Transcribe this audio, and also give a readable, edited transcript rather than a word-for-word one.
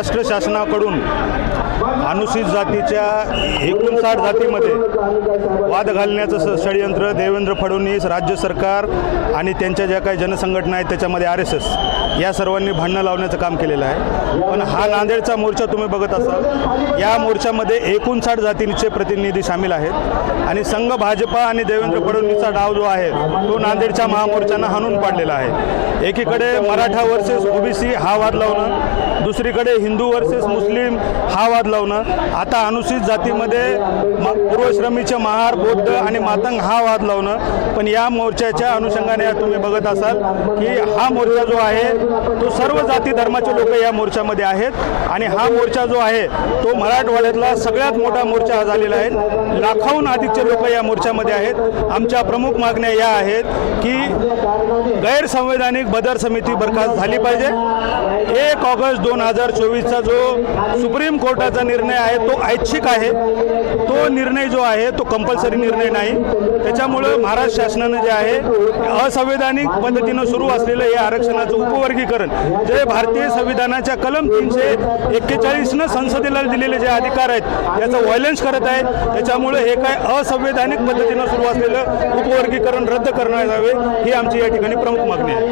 महाराष्ट्र शासनाकडून अनुसूचित जातीच्या 59 जातीमध्ये वाद घालण्याचं षडयंत्र देवेंद्र फडणवीस, राज्य सरकार आणि त्यांच्या ज्या काही जनसंघटना आहेत त्याच्यामध्ये RSS या सर्वांनी भांडणं लावण्याचं काम केलेलं आहे। पण हा नांदेडचा मोर्चा तुम्ही बघत असाल, या मोर्चामध्ये 59 जातींचे प्रतिनिधी सामील आहेत आणि संघ भाजपा आणि देवेंद्र फडणवीसचा डाव जो आहे तो नांदेडच्या महामोर्चानं हाणून पाडलेला आहे। एकीकडे मराठा वर्सेस OBC हा वाद लावणं, दुसरीकडे हिंदू वर्सेस मुस्लिम हा वाद लावणं, आता अनुसूचित जातीमध्ये पूर्वश्रमीचे महार, बौद्ध आणि मातंग हा वाद लावणं। पण या मोर्चाच्या अनुषंगाने तुम्ही बघत असाल की हा मोर्चा जो आहे तो सर्व जाती धर्माचे लोक या मोर्चामध्ये आहेत आणि हा मोर्चा जो आहे तो मराठवाड्यातला सगळ्यात मोठा मोर्चा झालेला आहे। लाखाहून अधिकचे लोक या मोर्चामध्ये आहेत। आमच्या प्रमुख मागण्या या आहेत की गैरसंवैधानिक बदर समिती बरखास्त झाली पाहिजे। 1 ऑगस्ट 2024चा जो सुप्रीम कोर्टाचा निर्णय आहे तो ऐच्छिक आहे, तो निर्णय जो आहे तो कंपल्सरी निर्णय नाही। त्याच्यामुळे महाराष्ट्र शासनाने जे आहे असंवैधानिक पद्धतीनं सुरू असलेलं हे आरक्षणाचं उपवर्गीकरण जे भारतीय संविधानाच्या कलम 341 संसदेला दिलेले जे अधिकार आहेत याचं व्हायलेन्स करत आहेत। त्याच्यामुळे हे काय असंवैधानिक पद्धतीनं सुरू असलेलं उपवर्गीकरण रद्द करण्यात यावे ही आमची या ठिकाणी प्रमुख मागणी आहे।